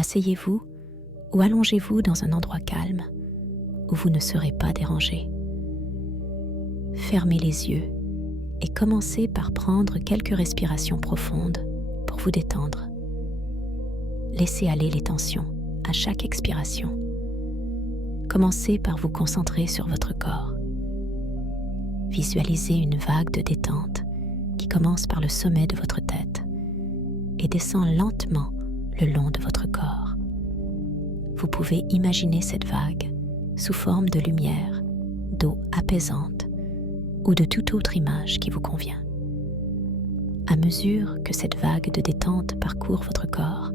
Asseyez-vous ou allongez-vous dans un endroit calme où vous ne serez pas dérangé. Fermez les yeux et commencez par prendre quelques respirations profondes pour vous détendre. Laissez aller les tensions à chaque expiration. Commencez par vous concentrer sur votre corps. Visualisez une vague de détente qui commence par le sommet de votre tête et descend lentement le long de votre corps. Vous pouvez imaginer cette vague sous forme de lumière, d'eau apaisante ou de toute autre image qui vous convient. À mesure que cette vague de détente parcourt votre corps,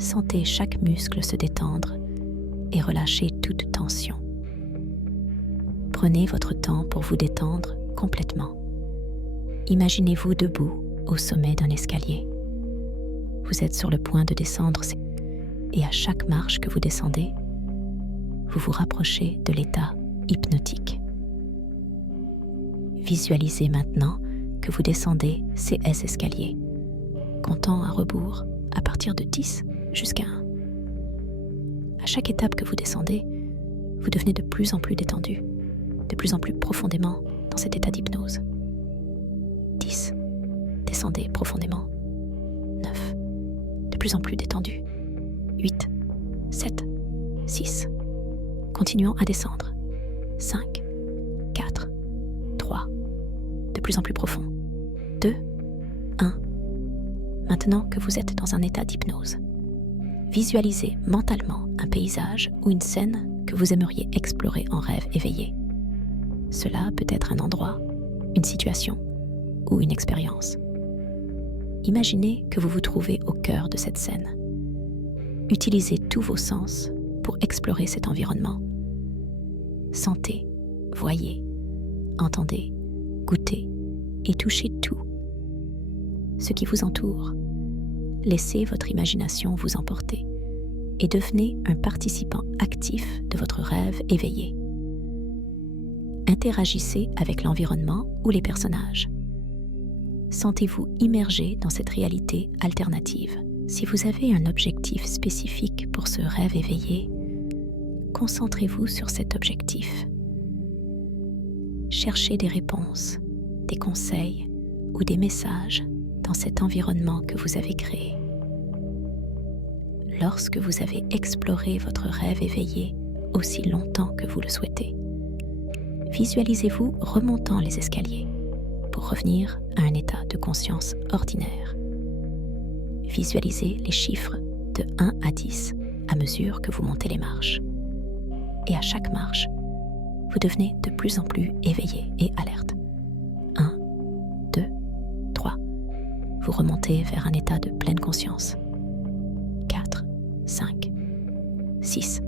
sentez chaque muscle se détendre et relâchez toute tension. Prenez votre temps pour vous détendre complètement. Imaginez-vous debout au sommet d'un escalier. Vous êtes sur le point de descendre et à chaque marche que vous descendez, vous vous rapprochez de l'état hypnotique. Visualisez maintenant que vous descendez ces escaliers, comptant à rebours à partir de 10 jusqu'à 1. À chaque étape que vous descendez, vous devenez de plus en plus détendu, de plus en plus profondément dans cet état d'hypnose. 10. Descendez profondément. 9. De plus en plus détendu. 8. 7. 6. Continuons à descendre. 5. 4. 3. De plus en plus profond. 2. 1. Maintenant que vous êtes dans un état d'hypnose, visualisez mentalement un paysage ou une scène que vous aimeriez explorer en rêve éveillé. Cela peut être un endroit, une situation ou une expérience. Imaginez que vous vous trouvez au cœur de cette scène. Utilisez tous vos sens pour explorer cet environnement. Sentez, voyez, entendez, goûtez et touchez tout. Ce qui vous entoure. Laissez votre imagination vous emporter et devenez un participant actif de votre rêve éveillé. Interagissez avec l'environnement ou les personnages. Sentez-vous immergé dans cette réalité alternative. Si vous avez un objectif spécifique pour ce rêve éveillé, concentrez-vous sur cet objectif. Cherchez des réponses, des conseils ou des messages dans cet environnement que vous avez créé. Lorsque vous avez exploré votre rêve éveillé aussi longtemps que vous le souhaitez, visualisez-vous remontant les escaliers pour revenir à un état de conscience ordinaire. Visualisez les chiffres de 1 à 10 à mesure que vous montez les marches. Et à chaque marche, vous devenez de plus en plus éveillé et alerte. 1, 2, 3. Vous remontez vers un état de pleine conscience. 4, 5, 6.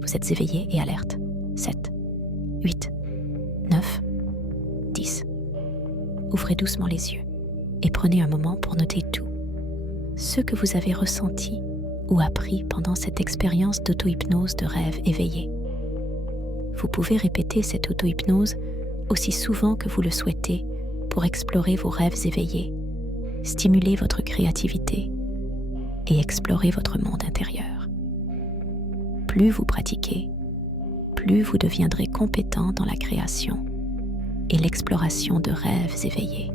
Vous êtes éveillé et alerte. 7, 8, 9, 10. Ouvrez doucement les yeux et prenez un moment pour noter tout. Ce que vous avez ressenti ou appris pendant cette expérience d'auto-hypnose de rêve éveillé. Vous pouvez répéter cette auto-hypnose aussi souvent que vous le souhaitez pour explorer vos rêves éveillés, stimuler votre créativité et explorer votre monde intérieur. Plus vous pratiquez, plus vous deviendrez compétent dans la création et l'exploration de rêves éveillés.